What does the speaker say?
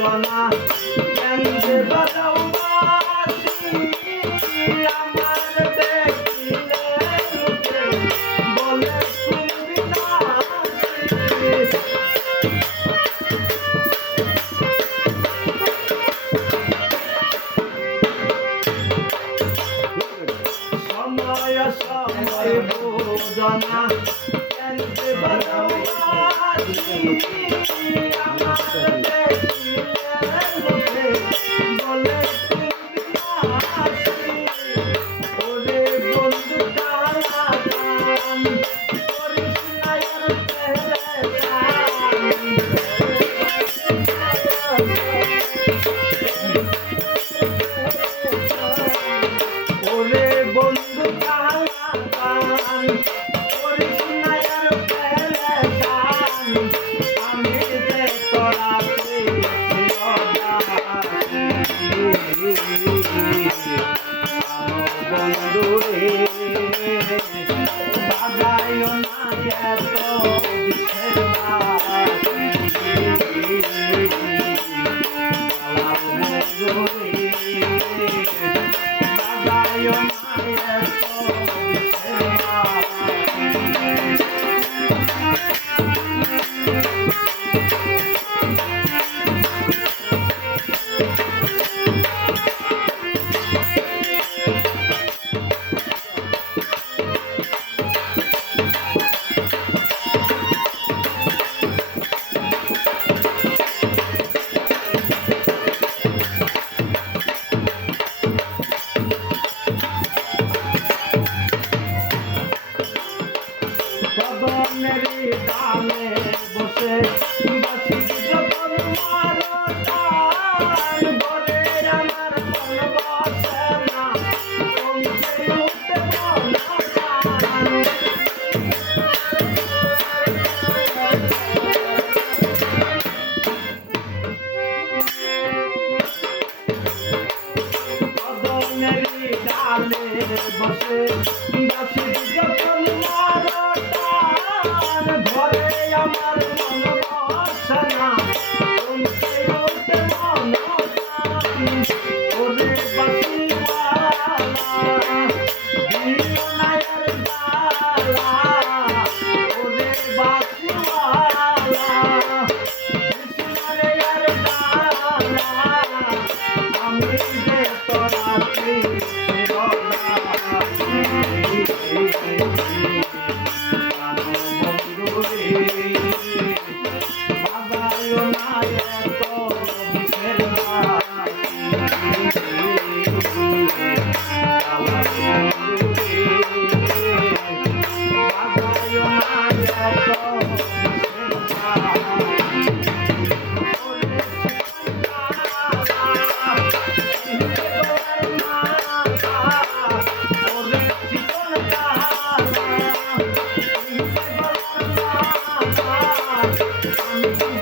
বোঝনা কেন্দ্রে বাজাও বাসি আমার দেখিলে লোকে বলে তুমি বিনাশী সময় সময় বোঝনা কেন্দ্রে বাজাও বাসি আমার দেখিলে লোকে বলে তুমি বিনাশী ওরে বন্ধু কালা গান করিস না আর পেরেশান ওরে বন্ধু কালা গান করিস না আর পেরেশান আমি যে তোরা বন্ধু রে বাজায় না এত বিষের বন্ধু রে বাজায় না এত বিষের কদমেরি ডালে বসে বাসি যখন মারো টান ঘরে আমার মন বসে না কমতে উঠে মন টান কদমেরি ডালে বসে বাসি যখন মারো টান ঘরে আমার মন বসে না কমতে উঠে মন টান ওরে বাসিওয়ালা দিও না আর জ্বালা ওরে বাসিওয়ালা দিস না রে আর জ্বালা আমি যে তোরা I'm